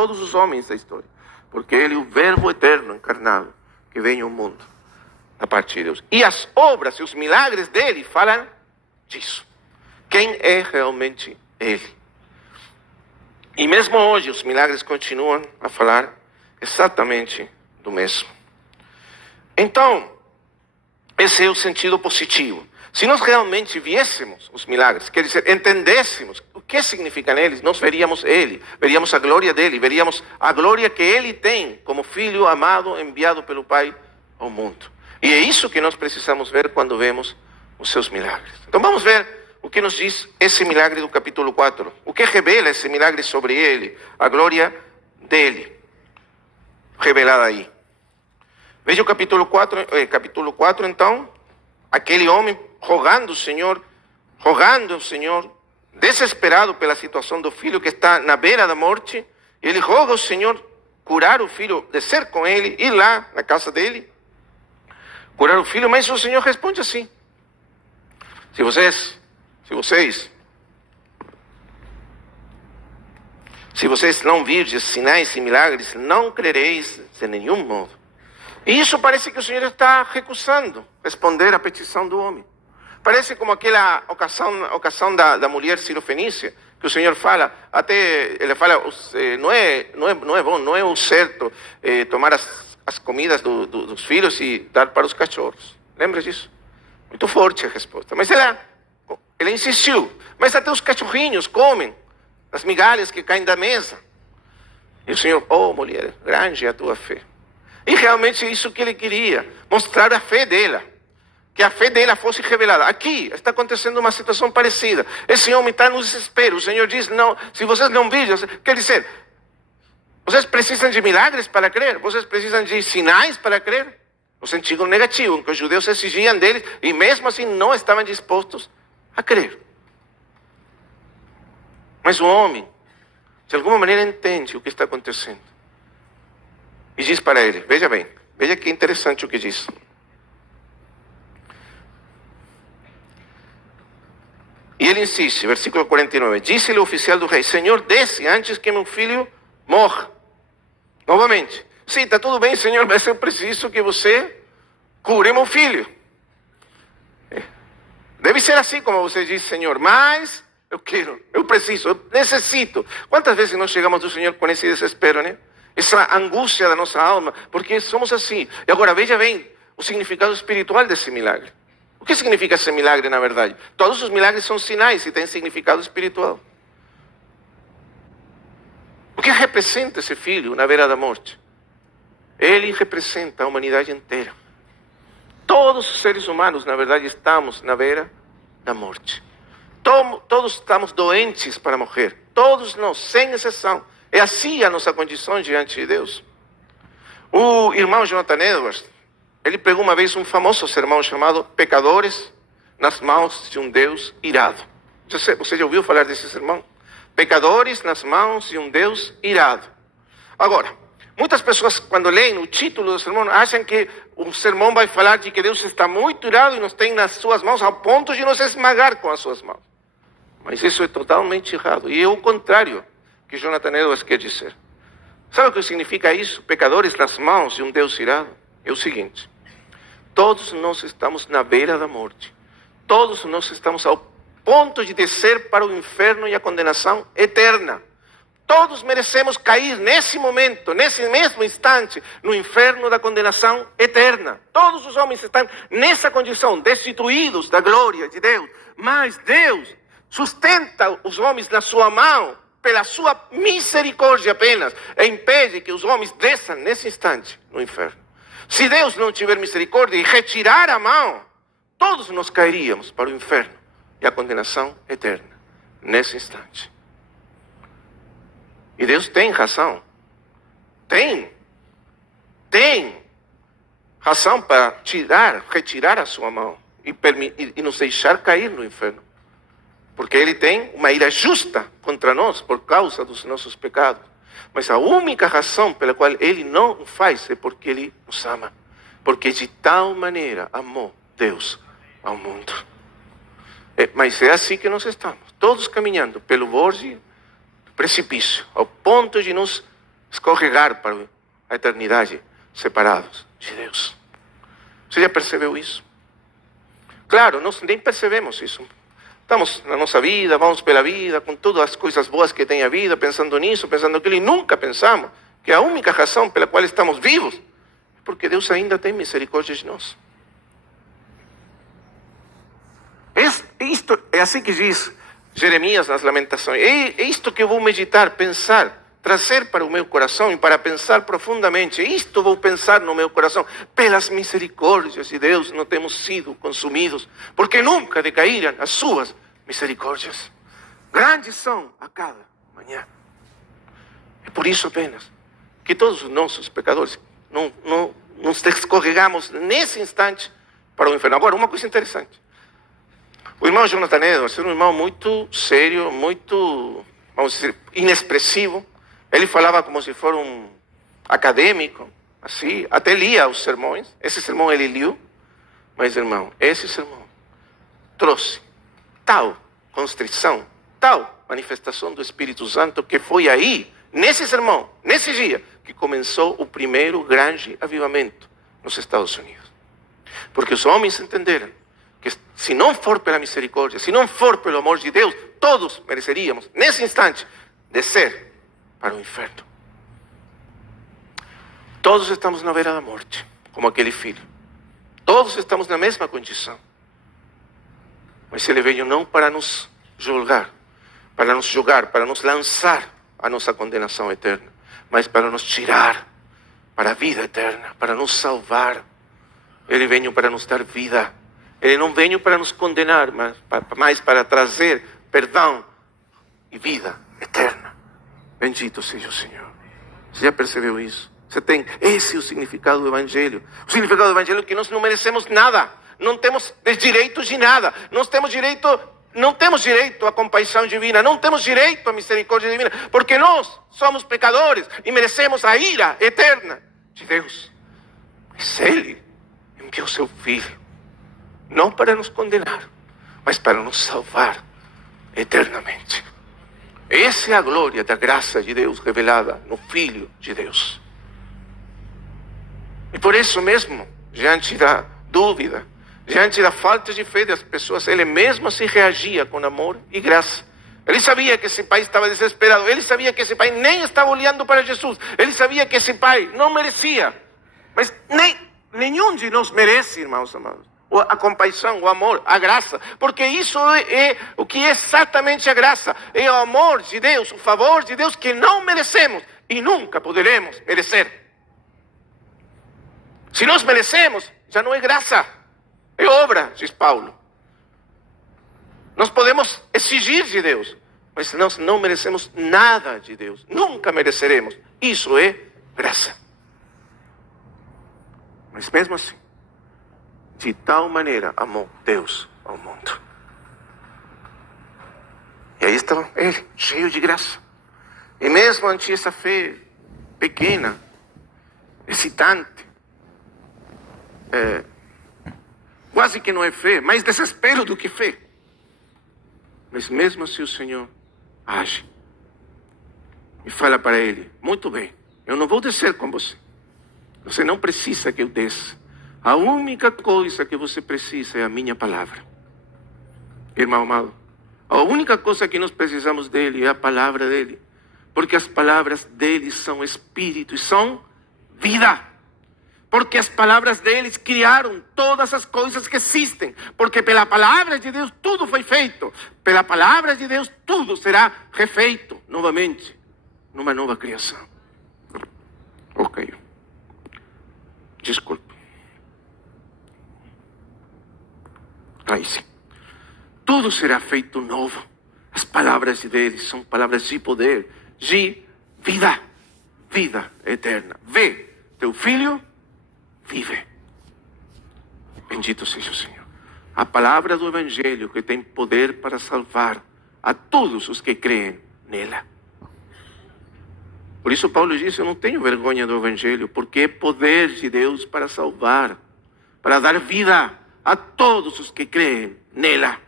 todos os homens da história. Porque ele é o verbo eterno encarnado que vem ao mundo a partir de Deus. E as obras e os milagres dele falam disso. Quem é realmente ele? E mesmo hoje os milagres continuam a falar exatamente do mesmo. Então, esse é o sentido positivo. Se nós realmente viéssemos os milagres, quer dizer, entendêssemos o que significam eles, nós veríamos ele, veríamos a glória dele, veríamos a glória que ele tem como filho amado enviado pelo Pai ao mundo. E é isso que nós precisamos ver quando vemos os seus milagres. Então vamos ver o que nos diz esse milagre do capítulo 4. O que revela esse milagre sobre ele, a glória dele, revelada aí. Veja o capítulo 4 então, aquele homem rogando ao Senhor, desesperado pela situação do filho que está na beira da morte, ele roga ao Senhor curar o filho, descer com ele, ir lá na casa dele, curar o filho, mas o Senhor responde assim: se vocês não virdes sinais e milagres, não crereis de nenhum modo. E isso parece que o Senhor está recusando responder à petição do homem. Parece como aquela ocasião da mulher cirofenícia, que o Senhor fala, até ele fala, não é bom, não é o certo tomar as comidas dos filhos e dar para os cachorros. Lembra disso? Muito forte a resposta. Mas ela insistiu. Mas até os cachorrinhos comem as migalhas que caem da mesa. E o Senhor, mulher, grande é a tua fé. E realmente é isso que ele queria, mostrar a fé dela. Que a fé dela fosse revelada. Aqui está acontecendo uma situação parecida. Esse homem está no desespero. O Senhor diz, não, se vocês não virem, quer dizer, vocês precisam de milagres para crer? Vocês precisam de sinais para crer? No sentido negativo, em que os judeus exigiam deles e mesmo assim não estavam dispostos a crer. Mas o homem, de alguma maneira, entende o que está acontecendo. E diz para ele, veja bem, veja que interessante o que diz. E ele insiste, versículo 49, disse-lhe o oficial do rei, Senhor, desce antes que meu filho morra. Novamente, sim, está tudo bem, Senhor, mas eu preciso que você cure meu filho. Deve ser assim como você diz, Senhor, mas eu quero, eu preciso, eu necessito. Quantas vezes nós chegamos do Senhor com esse desespero, né? Essa angústia da nossa alma, porque somos assim. E agora veja bem o significado espiritual desse milagre. O que significa esse milagre, na verdade? Todos os milagres são sinais e têm significado espiritual. O que representa esse filho na beira da morte? Ele representa a humanidade inteira. Todos os seres humanos, na verdade, estamos na beira da morte. Todos estamos doentes para morrer. Todos nós, sem exceção. É assim a nossa condição diante de Deus. O irmão Jonathan Edwards, ele pregou uma vez um famoso sermão chamado Pecadores nas mãos de um Deus irado. Você já ouviu falar desse sermão? Pecadores nas mãos de um Deus irado. Agora, muitas pessoas, quando leem o título do sermão, acham que o sermão vai falar de que Deus está muito irado e nos tem nas suas mãos ao ponto de nos esmagar com as suas mãos. Mas isso é totalmente errado. E é o contrário que Jonathan Edwards quer dizer. Sabe o que significa isso? Pecadores nas mãos de um Deus irado? É o seguinte: todos nós estamos na beira da morte. Todos nós estamos ao ponto de descer para o inferno e a condenação eterna. Todos merecemos cair nesse momento, nesse mesmo instante, no inferno da condenação eterna. Todos os homens estão nessa condição, destituídos da glória de Deus. Mas Deus sustenta os homens na sua mão, pela sua misericórdia apenas, e impede que os homens desçam nesse instante no inferno. Se Deus não tiver misericórdia e retirar a mão, todos nós cairíamos para o inferno e a condenação eterna, nesse instante. E Deus tem razão. Tem razão para retirar a sua mão e nos deixar cair no inferno. Porque Ele tem uma ira justa contra nós por causa dos nossos pecados. Mas a única razão pela qual Ele não o faz é porque Ele nos ama. Porque de tal maneira amou Deus ao mundo. Mas é assim que nós estamos, todos caminhando pelo borde do precipício, ao ponto de nos escorregar para a eternidade separados de Deus. Você já percebeu isso? Claro, nós nem percebemos isso. Estamos na nossa vida, vamos pela vida, com todas as coisas boas que tem a vida, pensando nisso, pensando naquilo, e nunca pensamos que a única razão pela qual estamos vivos é porque Deus ainda tem misericórdia de nós. Isto é assim que diz Jeremias nas Lamentações. É isto que eu vou meditar, pensar, trazer para o meu coração e para pensar profundamente. Isto vou pensar no meu coração. Pelas misericórdias de Deus não temos sido consumidos, porque nunca decaíram as suas misericórdias. Grandes são a cada manhã. É por isso apenas que todos os nossos pecadores não nos escorregamos nesse instante para o inferno. Agora, uma coisa interessante. O irmão Jonathan Edwards era um irmão muito sério, muito, vamos dizer, inexpressivo. Ele falava como se fosse um acadêmico, assim, até lia os sermões. Esse sermão ele liu, mas, irmão, esse sermão trouxe tal constrição, tal manifestação do Espírito Santo, que foi aí, nesse sermão, nesse dia, que começou o primeiro grande avivamento nos Estados Unidos. Porque os homens entenderam que se não for pela misericórdia, se não for pelo amor de Deus, todos mereceríamos, nesse instante, descer para o inferno. Todos estamos na beira da morte, como aquele filho. Todos estamos na mesma condição. Mas ele veio não para nos julgar, para nos lançar a nossa condenação eterna, mas para nos tirar para a vida eterna, para nos salvar. Ele veio para nos dar vida. Ele não veio para nos condenar, mas para trazer perdão e vida eterna. Bendito seja o Senhor. Você já percebeu isso? Você tem esse o significado do Evangelho. O significado do Evangelho é que nós não merecemos nada. Não temos direito de nada. Não temos direito à compaixão divina. Não temos direito à misericórdia divina. Porque nós somos pecadores e merecemos a ira eterna de Deus. Mas Ele enviou seu Filho. Não para nos condenar, mas para nos salvar eternamente. Essa é a glória da graça de Deus revelada no Filho de Deus. E por isso mesmo, diante da dúvida, diante da falta de fé das pessoas, ele mesmo se reagia com amor e graça. Ele sabia que esse pai estava desesperado. Ele sabia que esse pai nem estava olhando para Jesus. Ele sabia que esse pai não merecia. Mas nenhum de nós merece, irmãos amados, a compaixão, o amor, a graça. Porque isso é o que é exatamente a graça. É o amor de Deus, o favor de Deus que não merecemos e nunca poderemos merecer. Se nós merecemos, já não é graça, é obra, diz Paulo. Nós podemos exigir de Deus, mas nós não merecemos nada de Deus. Nunca mereceremos. Isso é graça. Mas mesmo assim, de tal maneira amou Deus ao mundo. E aí estava ele, cheio de graça. E mesmo ante essa fé pequena, excitante, quase que não é fé, mais desespero do que fé. Mas mesmo assim o Senhor age e fala para ele: muito bem, eu não vou descer com você. Você não precisa que eu desça. A única coisa que você precisa é a minha palavra. Irmão amado, a única coisa que nós precisamos dele é a palavra dele. Porque as palavras dele são espírito e são vida. Porque as palavras deles criaram todas as coisas que existem. Porque pela palavra de Deus tudo foi feito. Pela palavra de Deus tudo será refeito novamente numa nova criação. Ok. Desculpe. Aí sim. Tudo será feito novo. As palavras deles são palavras de poder, de vida. Vida eterna. Vê, teu filho vive. Bendito seja o Senhor. A palavra do Evangelho que tem poder para salvar a todos os que creem nela. Por isso Paulo diz: eu não tenho vergonha do Evangelho, porque é poder de Deus para salvar, para dar vida a todos os que creem nela.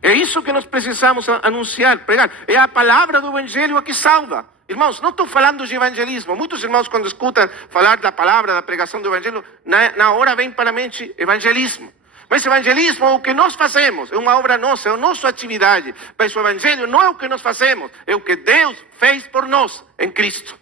É isso que nós precisamos anunciar, pregar. É a palavra do Evangelho a que salva. Irmãos, não estou falando de evangelismo. Muitos irmãos, quando escutam falar da palavra, da pregação do evangelho, na hora vem para a mente evangelismo. Mas evangelismo é o que nós fazemos, é uma obra nossa, é a nossa atividade. Mas o evangelho não é o que nós fazemos, é o que Deus fez por nós em Cristo.